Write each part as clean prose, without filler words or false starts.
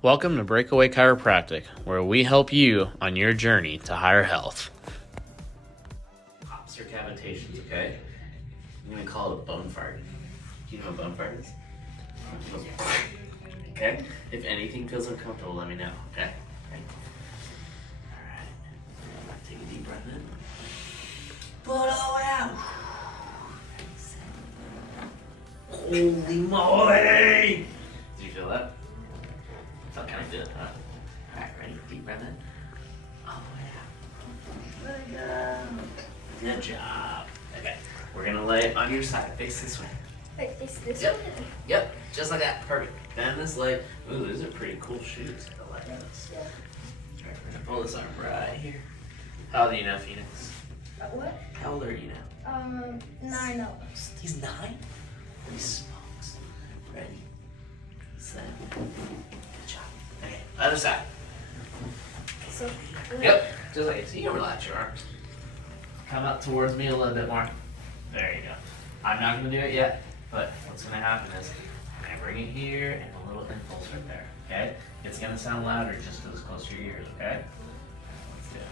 Welcome to Breakaway Chiropractic, where we help you on your journey to higher health. Pops or cavitations, okay? I'm going to call it a bone fart. Do you know what a bone fart is? Okay? If anything feels uncomfortable, let me know, okay? Alright. Take a deep breath in. Pull it all the way out. Holy moly! Did you feel that? Felt kind of good, huh? Alright, ready? Deep breath in. All the way out. Let it go. Good job. Okay, we're gonna lay it on your side. Face this way. Wait, is this Yep. one? Yep, just like that. Perfect. Bend this leg. Ooh, these are pretty cool shoes. I like this. Yeah. Alright, we're gonna pull this arm right here. How old are you now, Phoenix? What? How old are you now? 9 of He's 9? Holy smokes. Ready? Set. Good job. Okay, other side. So, Yep, just like it. So you can relax your arms. Come up towards me a little bit more. There you go. I'm not gonna do it yet, but what's gonna happen is I'm gonna bring it here and a little impulse right there, okay? It's gonna sound louder just because it's close to your ears, okay? Let's do it.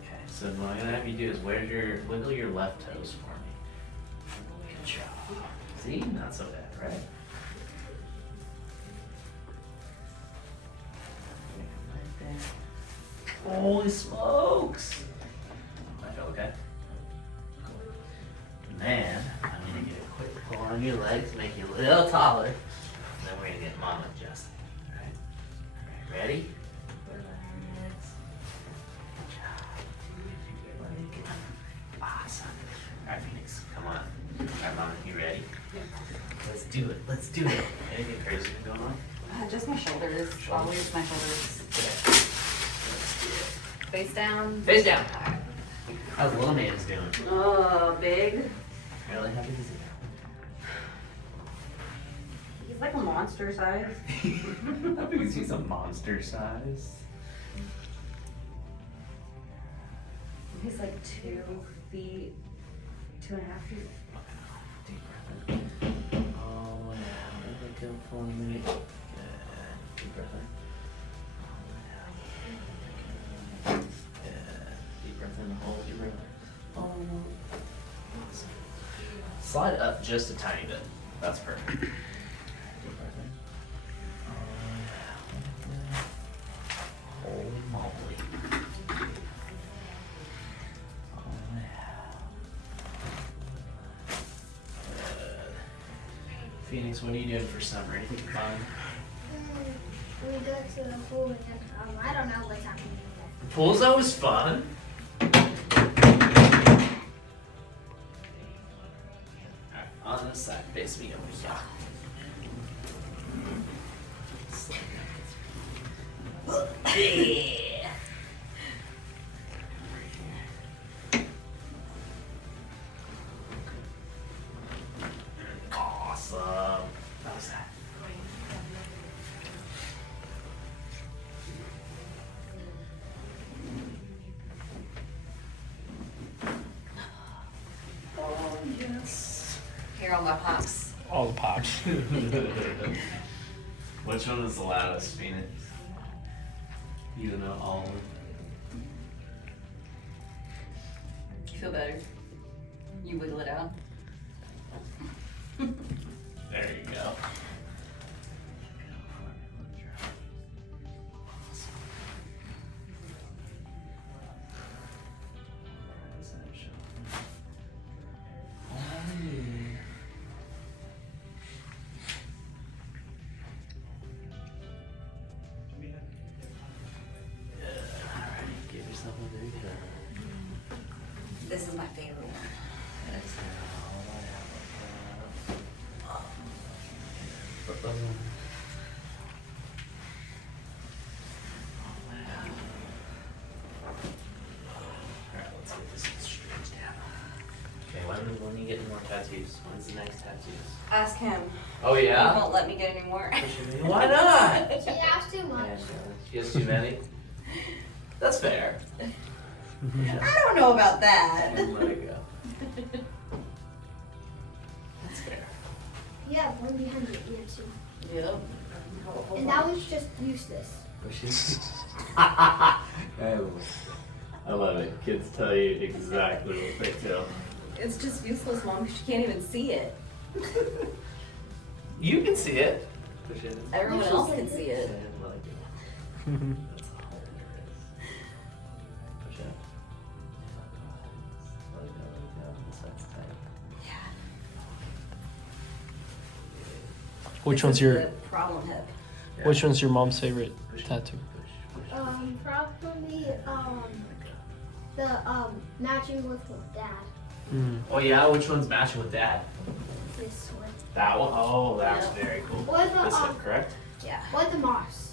Okay, so what I'm gonna have you do is wiggle your left toes for me. Good job. See, not so bad, right? Holy smokes! I feel okay? Cool. Then, I'm gonna get a quick pull on your legs, make you a little taller. And then we're gonna get mom adjusted. Alright? Alright, ready? Relax. Good job. Let it go. Awesome. Alright, Phoenix, come on. Alright, mama, you ready? Let's do it. Let's do it. Anything crazy been going on? Just my shoulders. Always my shoulders. Okay. Face down. Face down. How's the little man's doing? Oh, big. Really? How big is He's like a monster size. he? How big is he? He's a monster size. He's like 2 feet, 2.5 feet. Deep breath in. Oh, yeah. Let it go for a minute. Good. Deep breath in. Deep breath in, hold your breath. Oh, awesome. Slide up just a tiny bit. That's perfect. Deep breath in. Holy moly. Oh, yeah. Good. Phoenix, what are you doing for summer? Anything fun? we go to the pool and I don't know what's happening there. The pool's always fun. Alright, on this side, face me over here. Yeah. Awesome. How was that? Oh, yes. Here are all my pops. All the pops. Which one is the loudest, Phoenix? You don't know all of them. You feel better? You wiggle it out. There you go. Give yourself a big hug. This is my favorite one. Exhale. Alright, let's get this straight down. Okay, when are you getting more tattoos? When's the next tattoos? Ask him. Oh He yeah? won't let me get any more. Why not? She asked too much. She has too many? That's fair. I don't know about that. Let it go. That's fair. You have one behind your ear too. Yep. And that one's just useless. I love it. Kids tell you exactly what they tell. It's just useless, Mom, because you can't even see it. You can see it. Everyone else can see it. That's hilarious. Push it. Let it go. This side's tight. Yeah. Which This one's is your the problem hip? Yeah. Which one's your mom's favorite tattoo? Push. Probably the matching with dad. Oh yeah, which one's matching with Dad? This one. That one? Oh, that's Yeah. very cool. Or the This hip, correct? Yeah. or the moss.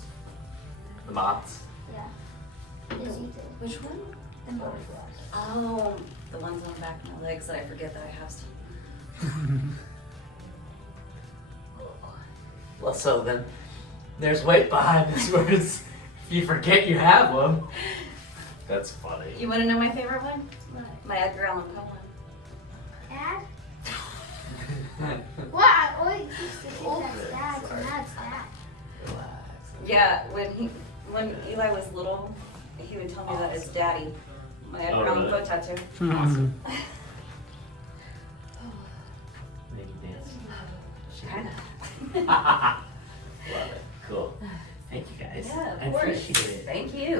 The moths. Yeah. Is either. Which one? The moss. Oh, the ones on the back of my legs that I forget that I have some. Well, so then there's weight behind this words. If you forget you have one. That's funny. You want to know my favorite one? What? My Edgar Allan Poe one. Dad? What? I always used to think that's dad, and that's dad. Relax. Yeah, when Eli was little, he would tell me that it's daddy. My Edgar Allan really? Poe tattoo. Awesome. Make you dance. Kinda. Love it. Cool. Thank you guys. Yeah, I of course. appreciate it. Thank you.